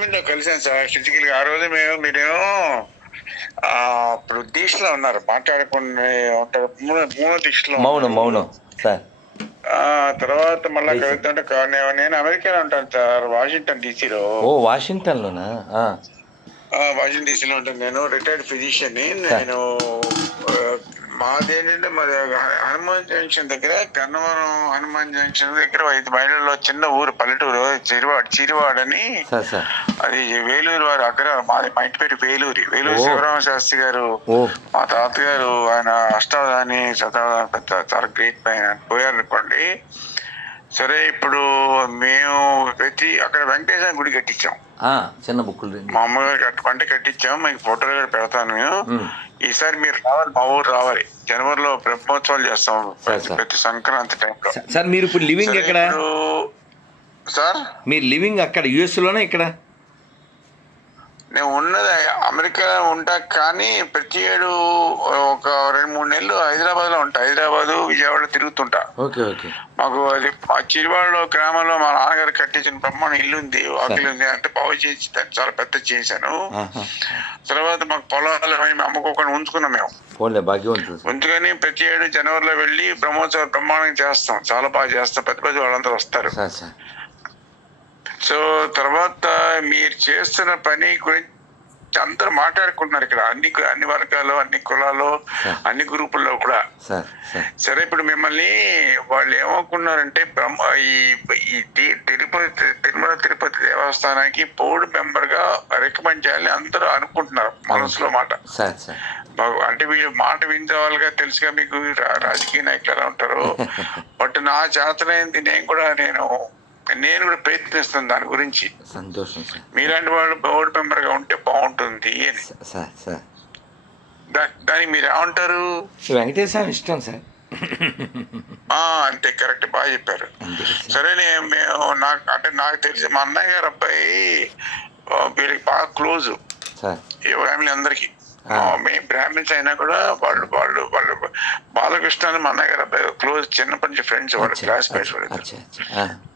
లో కలిసాను sir physical గా. ఆ రోజు మీరేమో ఇప్పుడు దీక్షలో ఉన్నారు, మాట్లాడకుండా ఉంటారు, మూడో దీక్షలో మౌనం ఉన్నారు. మౌనం సార్. తర్వాత మళ్ళా రైట్ సార్. కలుద్దంటే నేను అమెరికాలో ఉంటాను సార్, వాషింగ్టన్ డీసీలో. ఓ వాషింగ్టన్లోనా? వాషింగ్టన్ డీసీలో ఉంటాను. నేను రిటైర్డ్ ఫిజిషియన్. సార్. నేను మాదేంటంటే మాది హనుమాన్ జంక్షన్ దగ్గర, గన్నవరం హనుమాన్ జంక్షన్ దగ్గర 5 మైళ్ళలో చిన్న ఊరు, పల్లెటూరు, చిరివాడని. Sir sir. అది వేలూరు వారి అగ్రహారం. మా ఇంటి పేరు వేలూరి. వేలూరు ఓ. శివరామ శాస్త్రి గారు, ఓ మా తాతగారు. ఆయన అష్టావధాని శతావధాని, పెద్ద చాలా గ్రేట్ ఆయన పోయారు అనుకోండి. సరే, ఇప్పుడు మేము అక్కడ వెంకటేశ్వర గుడి కట్టించాం. చిన్న బుక్కులు మా అమ్మగారు పంట కట్టించాం. మీకు ఫోటోలు కూడా పెడతాను మేము. ఉమ్. ఈసారి మీరు రావాలి, మా ఊరు రావాలి. జనవరిలో బ్రహ్మోత్సవాలు చేస్తాం, సార్, సార్. ప్రతి సంక్రాంతి టైంలో. సార్ మీరు ఇప్పుడు లివింగ్ ఎక్కడ? సార్ మీరు లివింగ్ అక్కడ యుఎస్లోనే ఇక్కడ? నేను ఉన్నది అమెరికాలో ఉంటా, కానీ ప్రతి ఏడు ఒక 2-3 నెలలు హైదరాబాద్ లో ఉంటా. హైదరాబాద్, విజయవాడ తిరుగుతుంటా. ఓకే ఓకే. మాకు అది ఆ చిరువాడలో గ్రామంలో మా నాన్నగారు కట్టించిన బ్రహ్మాండ ఇల్లు ఉంది, వాకిలి ఉంది. అంటే బాగు చేసి దాన్ని చాలా పెద్ద చేశాను. తర్వాత మాకు పొలాలు మేము అమ్ముకోకుండా ఉంచుకున్నాం. మేము ఉంచుకొని ప్రతి ఏడు జనవరిలో వెళ్ళి బ్రహ్మోత్సవం బ్రహ్మాండంగా చేస్తాం. చాలా బాగా చేస్తాం. పెద్ద పెద్ద వాళ్ళందరూ వస్తారు. సో తర్వాత మీరు చేస్తున్న పని గురించి అందరూ మాట్లాడుకుంటున్నారు ఇక్కడ, అన్ని వర్గాలు, అన్ని కులాలు, అన్ని గ్రూపుల్లో కూడా. సరే, ఇప్పుడు మిమ్మల్ని వాళ్ళు ఏమనుకున్నారంటే తిరుమల తిరుపతి దేవస్థానానికి బోర్డు మెంబర్ గా రికమెండ్ చేయాలని అందరూ అనుకుంటున్నారు మనసులో మాట. అంటే వీళ్ళు మాట వినవాళ్ళుగా తెలుసుగా మీకు, రాజకీయ నాయకులు ఎలా ఉంటారు. బట్ నా చేతనైంది నేను కూడా ప్రయత్నిస్తాను దాని గురించి. సంతోషం సార్. మీలాంటి వాళ్ళు బోర్డు మెంబర్ గా ఉంటే బాగుంటుంది అని. దానికి మీరు ఏమంటారు? వెంకటేశ్వర ఇష్టం సార్. అంతే, కరెక్ట్, బాగా చెప్పారు. సరే, నాకు తెలిసి మా అన్నయ్య గారు అబ్బాయి వీళ్ళకి బాగా క్లోజ్, ఫ్యామిలీ అందరికి. మేము బ్రాహ్మిన్స్ అయినా కూడా వాళ్ళు బాలకృష్ణ అని మా అన్నయ్య గారు అబ్బాయి క్లోజ్, చిన్నప్పటి నుంచి ఫ్రెండ్స్, వాళ్ళు క్లాస్మేట్స్.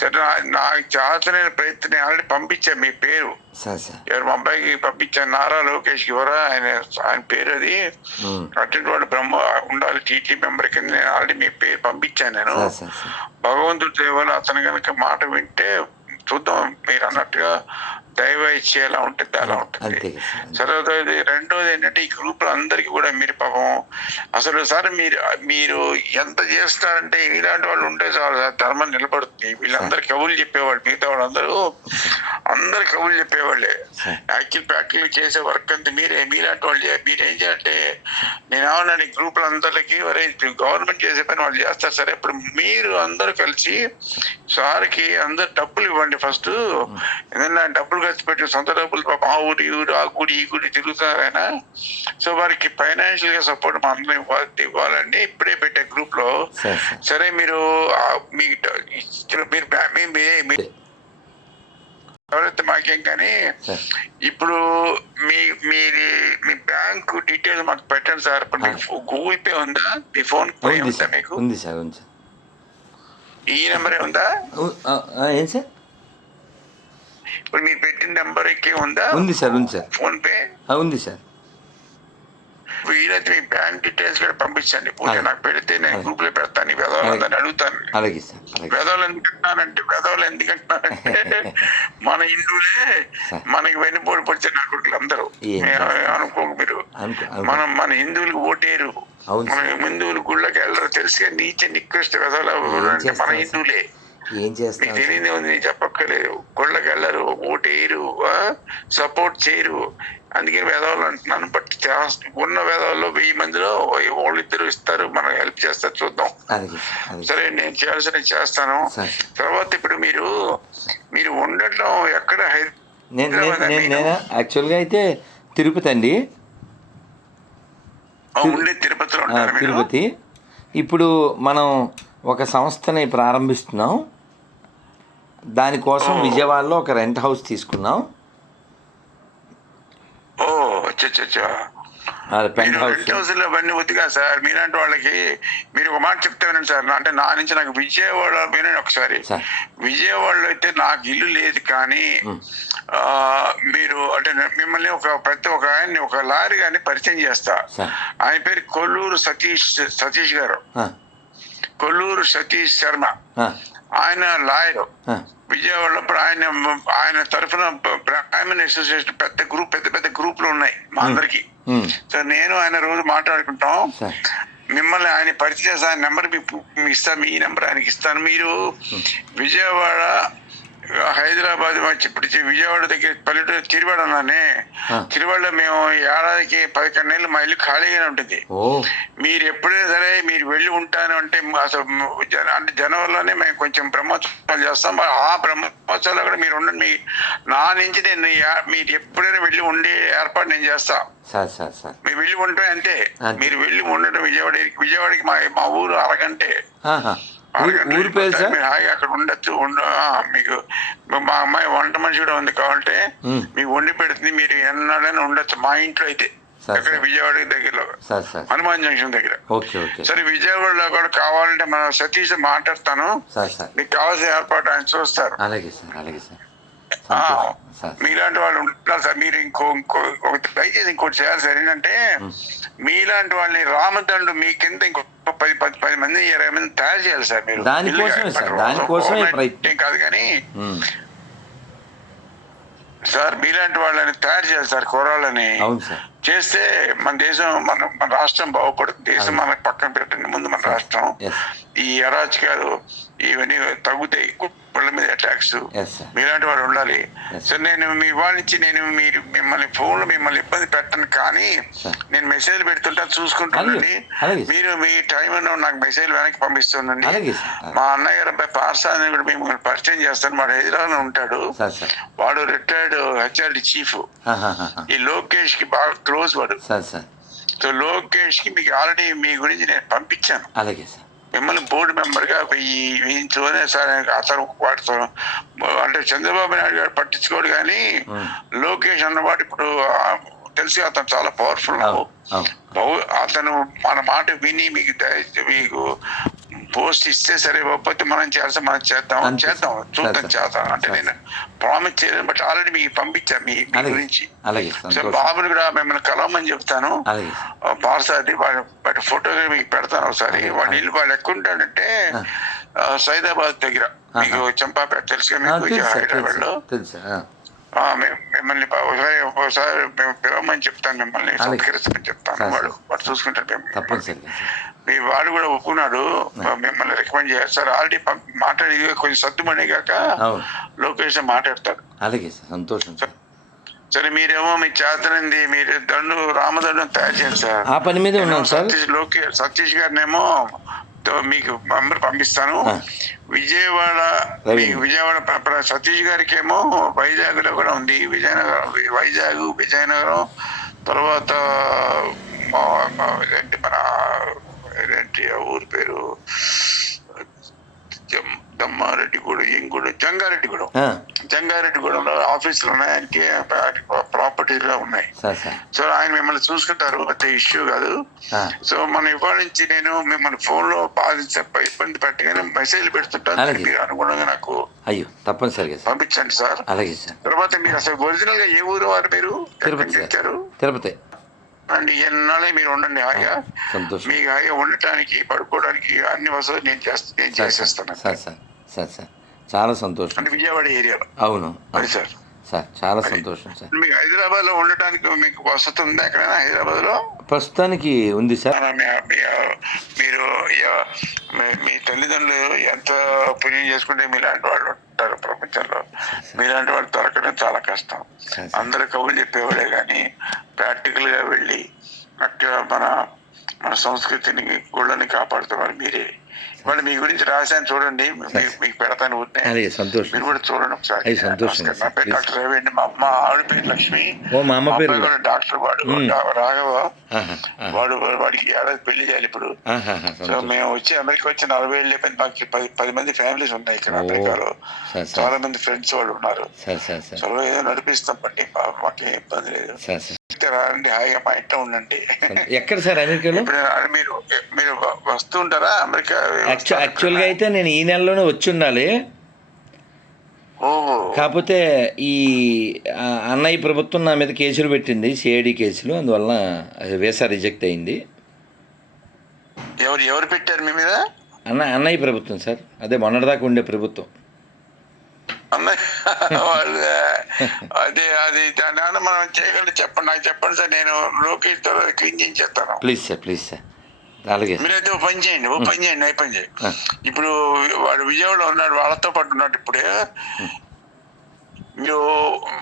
సరే, నాకు చేతనైన ప్రయత్నం ఆల్రెడీ పంపించాను మీ పేరు. ఎవరు మా అబ్బాయికి పంపించాను, నారా లోకేష్ కి. ఆయన పేరు అది. అటువంటి వాడు ఉండాలి టీటీ మెంబర్ కింద. నేను ఆల్రెడీ మీ పేరు పంపించాను. నేను భగవంతుడి దేవాలు అతను కనుక మాట వింటే చూద్దాం, మీరు అన్నట్టుగా దైవ ఇచ్చేలా ఉంటుంది, అలా ఉంటుంది. సరే, రెండోది ఏంటంటే ఈ గ్రూప్ లో అందరికి కూడా మీరు పాపం అసలు సార్ మీరు ఎంత చేస్తారంటే ఇలాంటి వాళ్ళు ఉంటే చాలు, ధర్మం నిలబడుతుంది. వీళ్ళందరూ కబుర్లు చెప్పేవాళ్ళు, మిగతా వాళ్ళందరూ అందరు కబుర్లు చెప్పేవాళ్ళే. యాక్చువల్ చేసే వర్క్ అంతా మీలాంటి వాళ్ళు. మీరేం చేయాలంటే, నేను ఏమన్నాను ఈ గ్రూప్ లో అందరికి, గవర్నమెంట్ చేసే పని వాళ్ళు చేస్తారు. సరే, ఇప్పుడు మీరు అందరూ కలిసి సార్కి అందరు డబ్బులు ఇవ్వండి ఫస్ట్. ఏదైనా డబ్బులు ఖర్చు పెట్టి సొంత డబ్బులు ఆ ఊరు ఆ గుడి ఈ గుడి తిరుగుతున్నారు ఆయన. సో వారికి ఫైనాన్షియల్ గా సపోర్ట్ మా అందరం ఇవ్వాలండి. ఇప్పుడే పెట్టే గ్రూప్ లో. సరే, మీరు ఎవరైతే మాకేం, కానీ ఇప్పుడు మీ బ్యాంక్ డీటెయిల్స్ మాకు పెట్టండి సార్. ఇప్పుడు మీకు గూగుల్ పే ఉందా? మీ ఫోన్ పే ఉందా మీకు? ఉంది సార్. ఈ నెంబరే ఉందా? ఏం సార్? ఇప్పుడు మీరు పెట్టిన నెంబర్ ఎక్కే ఉందా? ఉంది సార్. ఫోన్ పే ఉంది సార్. వీలైతే మీ బ్యాంక్ డీటెయిల్స్ కూడా పంపించండి. పూజ నాకు పెడితే నేను గ్రూప్ లో పెడతాను. వెధవలందరినీ అడుగుతాను. వెధవలు ఎందుకంటున్నారంటే మన హిందువులే మనకి వెన్నుపోటు పొడిచే నాయకులు అందరూ. అనుకోకు మీరు, మన హిందువులకు ఓటేరు, మన హిందువులు గుళ్ళకి వెళ్ళరు. తెలుసుగా నీచ నికృష్ట వెధవలు అంటే మన హిందువులే. మీకు తెలియదే ఉంది, చెప్పక్కర్లేదు. గుళ్ళకి వెళ్ళరు, ఓటేయరు, సపోర్ట్ చేయరు. అందుకని వేదవాళ్ళు అంటున్నాను. బట్ ఉన్న వేదవాళ్ళు 1000 మందిలో వాళ్ళిద్దరు ఇస్తారు, మనకు హెల్ప్ చేస్తారు. చూద్దాం. సరే, నేను చేయాల్సిన చేస్తాను. తర్వాత ఇప్పుడు మీరు ఉండటం ఎక్కడ? యాక్చువల్గా అయితే తిరుపతి అండి. తిరుపతిలో తిరుపతి. ఇప్పుడు మనం ఒక సంస్థని ప్రారంభిస్తున్నాం. దానికోసం విజయవాడలో ఒక రెంట్ హౌస్ తీసుకున్నాం. అవన్నీ వద్దుగా సార్. మీలాంటి వాళ్ళకి మీరు ఒక మాట చెప్తాను సార్. అంటే నా నుంచి నాకు విజయవాడ వినండి ఒకసారి. విజయవాడలో అయితే నాకు ఇల్లు లేదు, కానీ అంటే మిమ్మల్ని ఒక ఆయన్ని ఒక లారీ గారిని పరిచయం చేస్తా. ఆయన పేరు కొల్లూరు సతీష్ గారు, కొల్లూరు సతీష్ శర్మ. ఆయన లాయరు, విజయవాడలో. ఆయన తరఫున బ్రాహ్మణ్ అసోసియేషన్ పెద్ద గ్రూపులు ఉన్నాయి మా అందరికి. సో నేను ఆయన రోజు మాట్లాడుకుంటాం. మిమ్మల్ని ఆయన పరిచయం చేస్తా, ఆయన నెంబర్ ఇస్తాను, మీ నెంబర్ ఆయనకి ఇస్తాను. మీరు విజయవాడ, హైదరాబాద్ ఇప్పుడు విజయవాడ దగ్గర పల్లెటూరు తిరువాడ ఉన్నానే, తిరువాడలో మేము ఏడాదికి 11 నెలలు మా ఇల్లు ఖాళీగానే ఉంటుంది. మీరు ఎప్పుడైనా సరే మీరు వెళ్ళి ఉంటాను అంటే అసలు అంటే జనవరిలోనే మేము కొంచెం బ్రహ్మోత్సవాలు చేస్తాం. ఆ బ్రహ్మోత్సవాల్లో కూడా మీరు ఉండండి. నా నుంచి నేను మీరు ఎప్పుడైనా వెళ్ళి ఉండే ఏర్పాటు నేను చేస్తా. మీరు వెళ్ళి ఉంటే అంటే మీరు వెళ్ళి ఉండటం విజయవాడకి మా ఊరు అరగంటే. ఊరి పేరు సార్? మీరు హాయిగా అక్కడ ఉండొచ్చు. మీకు మా అమ్మాయి వంట మనిషి కూడా ఉంది, కావాలంటే మీకు వండి పెడుతుంది. మీరు ఎన్నాడైనా ఉండొచ్చు మా ఇంట్లో అయితే, అక్కడ విజయవాడ దగ్గరలో హనుమాన్ జంక్షన్ దగ్గర. సరే, విజయవాడలో కూడా కావాలంటే మనం సతీష్ మాట్లాడతాను, మీకు కావాల్సిన ఏర్పాటు ఆయన చూస్తారు. మీలాంటి వాళ్ళు ఉంటారు సార్. మీరు దయచేసి ఇంకోటి చేయాలి సార్. ఏంటంటే మీలాంటి వాళ్ళని రామదండు మీ కింద ఇంకో 10 మంది 20 మంది తయారు చేయాలి సార్. మీరు దానికోసమే కాదు కానీ సార్, మీలాంటి వాళ్ళని తయారు చేయాలి సార్. కుర్రాళ్ళని చేస్తే మన దేశం, మన రాష్ట్రం బాగుపడుతుంది. దేశం మనకు పక్కన పెట్టండి, ముందు మన రాష్ట్రం. ఈ అరాచకాలు ఇవన్నీ తగ్గుతాయి, వాళ్ళ మీద అటాక్స్. మీలాంటి వాళ్ళు ఉండాలి. సో నేను మీ వాళ్ళ నుంచి మిమ్మల్ని ఫోన్లో మిమ్మల్ని ఇబ్బంది పెట్టను, కానీ నేను మెసేజ్ పెడుతుంటాను, చూసుకుంటానండి. మీరు మీ టైం నాకు మెసేజ్ వెనక్కి పంపిస్తుండండి. మా అన్నయ్య గారు అబ్బాయి పార్సాని కూడా మిమ్మల్ని పరిచయం చేస్తాను. వాడు హైదరాబాద్ లో ఉంటాడు. వాడు రిటైర్డ్ హెచ్ఆర్డి చీఫ్. ఈ లోకేష్ కి బాగా క్లోజ్ వాడు. సో లోకేష్ కి మీకు ఆల్రెడీ మీ గురించి నేను పంపించాను. మిమ్మల్ని బోర్డు మెంబర్ గా వేయించుకునే సార్. అతను వాటితో అంటే చంద్రబాబు నాయుడు గారు పట్టించుకోడు, కానీ లోకేష్ అన్నవాడు ఇప్పుడు తెలిసి అతను చాలా పవర్ఫుల్. అతను మన మాట విని మీకు పోస్ట్ ఇస్తే సరే, పోతే మనం చేద్దాం చూద్దాం. అంటే నేను ప్రామిస్ చేయలేదు, బట్ ఆల్రెడీ మీకు పంపించాను మీ గురించి. సో బాబుని కూడా మిమ్మల్ని కలవమని చెప్తాను. పార్సాది వాటి ఫోటోగ్రఫీ మీకు పెడతాను ఒకసారి. వాళ్ళు ఎక్కడ ఉంటాడంటే సైదాబాద్ దగ్గర, మీకు చంపాపేట తెలుసు మీకు, హైదరాబాద్ లో. మిమ్మల్ని ఒకసారి మేము పిలవమని చెప్తాను, మిమ్మల్ని సత్కరిస్తామని చెప్తాను. వాడు చూసుకుంటాడు మిమ్మల్ని. మీ వాడు కూడా ఒప్పుకున్నాడు, మిమ్మల్ని రికమెండ్ చేయాలి సార్. ఆల్రెడీ మాట్లాడి కొంచెం సర్దుమనే కాక లోకేష్ మాట్లాడతాడు. సంతోషం సార్. సరే, మీరేమో మీ చేతనంది మీరు రామదండం తయారు చేయండి సార్. ఆ పని మీద ఉన్నాం సార్. సతీష్ గారినేమో మీకు నంబర్ పంపిస్తాను. విజయవాడ సతీష్ గారికి ఏమో వైజాగ్ లో కూడా ఉంది. విజయనగరం తర్వాత మన ఊరి పేరు జంగారెడ్డిగూడెంలో ఆఫీసులు ఉన్నాయి. ఆయనకి ప్రాపర్టీస్ గా ఉన్నాయి. సో ఆయన మిమ్మల్ని చూసుకుంటారు, అంతే ఇష్యూ కాదు. సో మన ఇవాళ నుంచి నేను మిమ్మల్ని ఫోన్ లో ఇబ్బంది పెట్టగానే మెసేజ్ పెడుతుంటాను. మీరు అనుగుణంగా నాకు తప్పనిసరిగా పంపించండి సార్. అలాగే సార్. తర్వాత మీరు అసలు ఒరిజినల్ గా ఏ ఊరు వారు? మీరు తిరుపతి అండి. ఎన్నాళ్ళే మీరు ఉండండి హాయిగా. మీకు హాయిగా ఉండటానికి, పడుకోవడానికి అన్ని వసతులు నేను చేసేస్తాను సార్. చాలా సంతోషం. అంటే విజయవాడ ఏరియాలో. అవును అది సార్. చాలా సంతోషం సార్. మీకు హైదరాబాద్ లో ఉండటానికి మీకు వసతి ఉందా ఎక్కడైనా హైదరాబాద్ లో? ప్రస్తుతానికి ఉంది సార్. మీరు మీ తల్లిదండ్రులు ఎంత పుణ్యం చేసుకుంటే మీలాంటి వాళ్ళు ఉంటారు ప్రపంచంలో. మీలాంటి వాళ్ళు దొరకడం చాలా కష్టం. అందరు కబుర్లు చెప్పేవాడే కానీ ప్రాక్టికల్ గా వెళ్ళి అక్కడ మన సంస్కృతిని గుళ్ళని కాపాడుతున్నారు మీరే. వాళ్ళు మీ గురించి రాశాను, చూడండి. మీకు పెడతాను. సంతోషం. మీరు కూడా చూడండి ఒకసారి. నా పేరు డాక్టర్ రవి అండి. మా ఆవిడ పేరు లక్ష్మి. డాక్టర్ వాడు రాఘవ. వాడికి ఏడాది పెళ్లి చేయాలి ఇప్పుడు. సో మేము అమెరికా వచ్చి 40 ఏళ్ళు అయిపోయింది. మాకు 10 మంది ఫ్యామిలీస్ ఉన్నాయి ఇక్కడ అమెరికాలో. చాలా మంది ఫ్రెండ్స్ వాళ్ళు ఉన్నారు. సో ఏదో నడిపిస్తాం బట్టి మాకేం ఇబ్బంది లేదు. రండి, హాయిగా మా ఇంట్లో ఉండండి. ఎక్కడ సార్ అమెరికాలో? మీరు వస్తూ ఉంటారా అమెరికా? యాక్చువల్గా అయితే నేను ఈ నెలలోనే వచ్చి ఉండాలి. ఓహో. కాకపోతే ఈ అన్నయ్య ప్రభుత్వం నా మీద కేసులు పెట్టింది, సిఐడి కేసులు. అందువల్ల వీసా రిజెక్ట్ అయింది. ఎవరు ఎవరు పెట్టారు మీ మీద? అన్నయ్య ప్రభుత్వం సార్, అదే మొన్నటిదాకా ఉండే ప్రభుత్వం. వాళ్ళు అదే అది దాని మనం చేయగలరు. చెప్పండి, నాకు చెప్పండి సార్, నేను లోకేష్ తో క్లీన్ చేయించేస్తాను. Please sir, please sir. అలాగే మీరైతే ఓ పని చేయండి, అయి పని చేయండి. ఇప్పుడు వాడు విజయవాడలో ఉన్నాడు, వాళ్ళతో పాటు ఉన్నాడు. ఇప్పుడే మీరు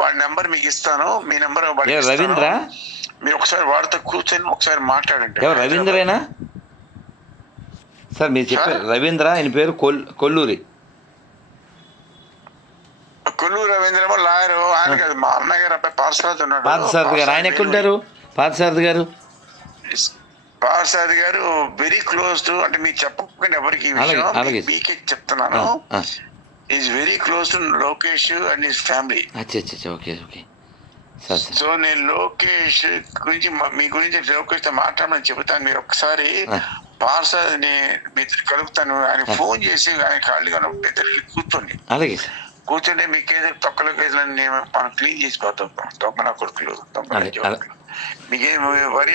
వాడి నెంబర్ మీకు ఇస్తాను, మీ నెంబర్ రవీంద్ర. మీరు ఒకసారి వాడితో కూర్చొని ఒకసారి మాట్లాడండి. రవీంద్రేనా సార్ మీరు చెప్పారు? రవీంద్ర, ఆయన పేరు కొల్లూరి రవీంద్ర లాయర్. ఆయన కాదు, మా అన్నయ్య గారు అబ్బాయి పార్సారథి ఉన్నాడు. పార్థసారథి గారు, ఆయన ఎక్కడుంటారు? పార్థసారథి గారు వెరీ క్లోజ్ టు, అంటే మీకు చెప్పకుండా ఎవరికి మీకే చెప్తున్నాను. Is very close to Lokesh and his family. Okay okay. So నేను లోకేష్ గురించి, మీ గురించి లోకేష్ తో మాట్లాడమని చెబుతాను. మీరు ఒకసారి పార్సారథిని మీతో కలుపుతాను. ఆయన ఫోన్ చేసి ఆయన ఖాళీగా ఇద్దరికి కూర్చోండి. అలాగే సార్. కూర్చొని మీ కేసులు తొక్కల కేసులన్నీ మనం క్లీన్ చేసిపోతాం. దొంగ నా కొడుకులు, మీకేం వరి